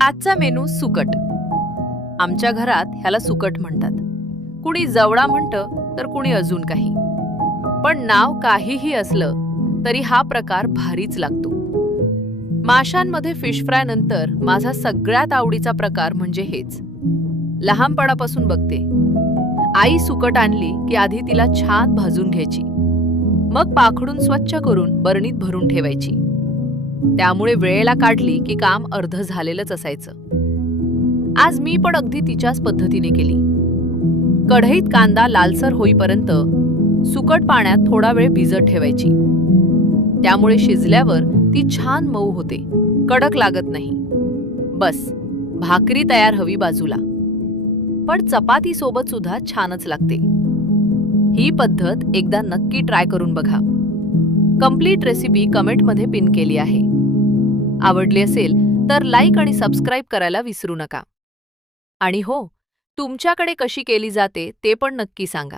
आजचा मेनू सुकट. आमच्या घरात ह्याला सुकट म्हणतात. कुणी जवडा म्हणतं तर कुणी अजून काही. पण नाव काहीही असलं तरी हा प्रकार भारीच लागतो. माशांमध्ये फिश फ्राय नंतर माझा सगळ्यात आवडीचा प्रकार म्हणजे हेच. लहानपणापासून बघते, आई सुकट आणली की आधी तिला छान भाजून घ्यायची, मग पाखडून स्वच्छ करून बरणीत भरून ठेवायची. त्यामुळे वेळेला काढली की काम अर्ध झालेलंच असायचं. आज मी पण अगदी तिच्याच पद्धतीने केली. कढईत कांदा लालसर होईपर्यंत सुकट पाण्यात थोडा वेळ भिजत ठेवायची. त्यामुळे शिजल्यावर ती छान मऊ होते, कडक लागत नाही. बस, भाकरी तयार हवी बाजूला. पण चपाती सोबत सुद्धा छानच लागते. ही पद्धत एकदा नक्की ट्राय करून बघा. कंप्लीट रेसिपी कमेंटमध्ये पिन केली आहे. आवडली असेल तर लाईक आणि सबस्क्राईब करायला विसरू नका. आणि हो, तुमच्याकडे कशी केली जाते ते पण नक्की सांगा.